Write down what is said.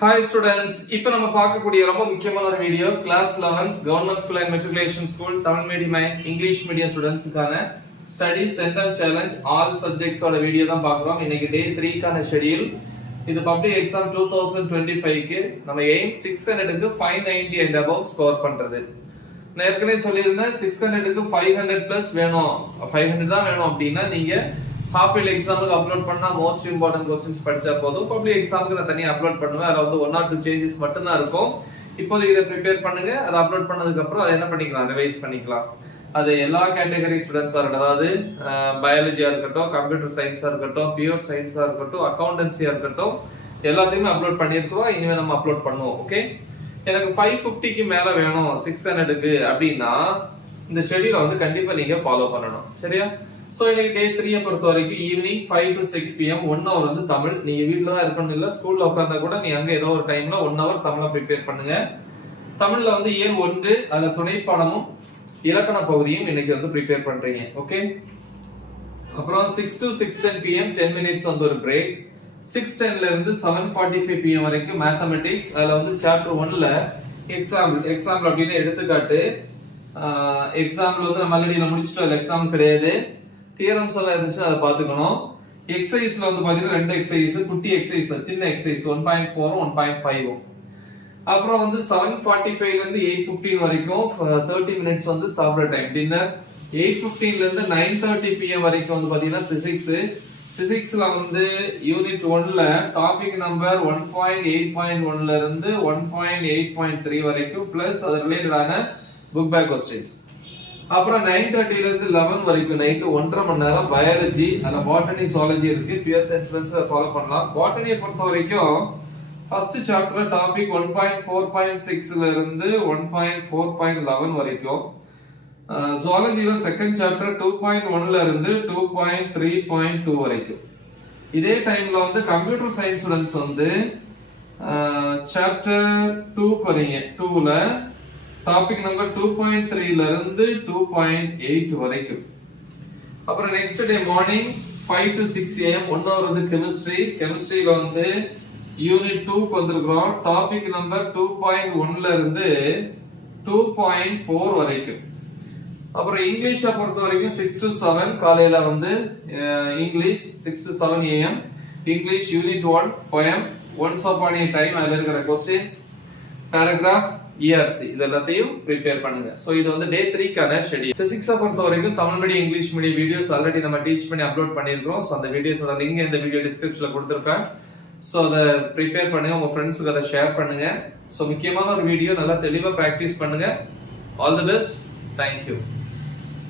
Hi students, இப்போ நம்ம பார்க்கக்கூடிய ரொம்ப முக்கியமான ஒரு video class 11 government school and matriculation school Tamil medium and English medium ஸ்டூடண்ட்ஸ்க்கான study centre challenge all subjects ஓட வீடியோ தான் பார்க்குறோம். இன்னைக்கு டே 3 கான ஷெட்யூல். இது பப்ளிக் எக்ஸாம் 2025 க்கு நம்ம எய்ம் 600 க்கு 590 and above ஸ்கோர் பண்றது. நான் ஏற்கனவே சொல்லியிருந்தேன் 600 க்கு 500 பிளஸ் வேணும், 500 தான் வேணும் அப்படின்னா நீங்க half yearly எக்ஸாமுக்கு அப்லோட் பண்ணா மோஸ்ட் இம்பார்ட்டன்ட் क्वेश्चंस படிச்சா போதும். பப்ளிக் எக்ஸாமுக்கு நான் தனியா அப்லோட் பண்ணுவேன். அதுல வந்து 1 or 2 சேஞ்சஸ் மட்டும் தான் இருக்கும். இப்போதைக்கு இதை ப்ரிப்பேர் பண்ணுங்க. அதை அப்லோட் பண்ணதுக்கு அப்புறம் அதை என்ன பண்ணிக்கலாம், ரிவைஸ் பண்ணிக்கலாம். அது எல்லா கேட்டகரி ஸ்டூடெண்ட்ஸா இருக்கட்டும், அதாவது பயாலஜியா இருக்கட்டும், கம்ப்யூட்டர் சயின்ஸா இருக்கட்டும், பியூர் சயின்ஸா இருக்கட்டும், அக்கௌண்டன்சியா இருக்கட்டும், எல்லாத்தையுமே அப்லோட் பண்ணிருக்கோம். இனிமே நம்ம அப்லோட் பண்ணுவோம். ஓகே, எனக்கு 550க்கு மேல வேணும் 600க்கு அப்படின்னா இந்த ஷெட்யூலை வந்து கண்டிப்பா நீங்க ஃபாலோ பண்ணணும். சரியா? சோ இன்னைக்கு டே 3 பொறுத்த வரைக்கும் ஈவினிங் 5 to 6 pm 1 hour வந்து தமிழ். நீங்க வீட்ல தான் இருக்கணும் இல்ல, ஸ்கூல்ல உட்கார்ந்தா கூட நீ அங்க ஏதோ ஒரு டைம்ல 1 hour தமிழை ப்ரிப்பேர் பண்ணுங்க. தமிழ்ல வந்து இயர் 1 அதுல துணை பாடமும் இலக்கண பகுதியும் இன்னைக்கு வந்து ப்ரிப்பேர் பண்றீங்க. ஓகே, அப்புறம் 6 to 6:10 pm 10 minutes வந்து ஒரு பிரேக். 6:10 ல இருந்து 7:45 pm வரைக்கும் மேத்தமெட்டிக்ஸ். அதுல வந்து சாப்டர் 1ல எக்ஸாம்பிள் அப்படின்னு எடுத்துக்காட்டு. எக்ஸாம்பிள் வந்து நம்ம ஆல்ரெடி முடிச்சிட்டோம், எக்ஸாம் கிடையாது. தியரம்ஸ் எல்லாம் இருந்துச்சு, அதை பாத்துக்கணும். எக்ஸசைஸ்ல வந்து பாத்தீங்கன்னா ரெண்டு எக்ஸசைஸ், குட்டி எக்ஸசைஸ், சின்ன எக்ஸசைஸ் 1.4 1.5. அப்புறம் வந்து 7:45 ல இருந்து 8:15 வரைக்கும் 30 மினிட்ஸ் வந்து சாப்பிட்ற டைம் டின்னர். 8:15 ல இருந்து 9:30 pm வரைக்கும் வந்து பாத்தீங்கன்னா பிசிக்ஸ். பிசிக்ஸ்ல வந்து யூனிட் 1ல டாபிக் நம்பர் 1.8.1 ல இருந்து 1.8.3 வரைக்கும் பிளஸ் அது ரிலேட்டடான புக் பேக் क्वेश्चंस. அப்புறம் 9:30 ல இருந்து 11 வரைக்கும் நைட் 1.5 மணி நேரம் பயாலஜி, அதுல பாட்டனி ஜூவாலஜி இருக்கு. பியூர் சயின்ஸ் ஸ்டூடண்ட்ஸ் ஃபாலோ பண்ணலாம். பாட்டனியை பொறுத்த வரைக்கும் ஃபர்ஸ்ட் சாப்டர் டாபிக் 1.4.6 ல இருந்து 1.4.11 வரைக்கும். ஜூவாலஜில செகண்ட் சாப்டர் 2.1 ல இருந்து 2.3.2 வரைக்கும். இதே டைம்ல வந்து கம்ப்யூட்டர் சயின்ஸ் ஸ்டூடண்ட்ஸ் வந்து சாப்டர் 2 வரீங்க. 2ல டாபிக் நம்பர் 2.3 ல இருந்து 2.8 வரைக்கும். அப்புறம் next day morning 5 to 6 am 1 hour வந்து கெமிஸ்ட்ரி. கெமிஸ்ட்ரியில வந்து யூனிட் 2க்கு வந்திருக்கிறோம். டாபிக் நம்பர் 2.1 ல இருந்து 2.4 வரைக்கும். அப்புறம் இங்கிலீஷை பொறுத்த வரைக்கும் 6 to 7 காலையில வந்து English 6 to 7 am English unit 1 poem once upon a time அதுல இருக்கிற क्वेश्चंस, பேராகிராஃப், ERC இது எல்லாத்தையும் ப்ரிப்பேர் பண்ணுங்க. சோ இது வந்து டே 3 கான ஷெட்யூல். பிசிக்ஸை பொறுத்த வரைக்கும் Tamil medium English medium videos already நம்ம டீச் பண்ணி அப்லோட் பண்ணிருக்கோம். சோ அந்த வீடியோஸோட லிங்க் இந்த வீடியோ டிஸ்கிரிப்ஷன்ல கொடுத்திருப்பேன். சோ அதை ப்ரிப்பேர் பண்ணுங்க, உங்க ஃப்ரெண்ட்ஸ்க்கு அதை ஷேர் பண்ணுங்க. சோ முக்கியமான ஒரு வீடியோ, நல்லா தெளிவா பிராக்டிஸ் பண்ணுங்க. All the best. Thank you.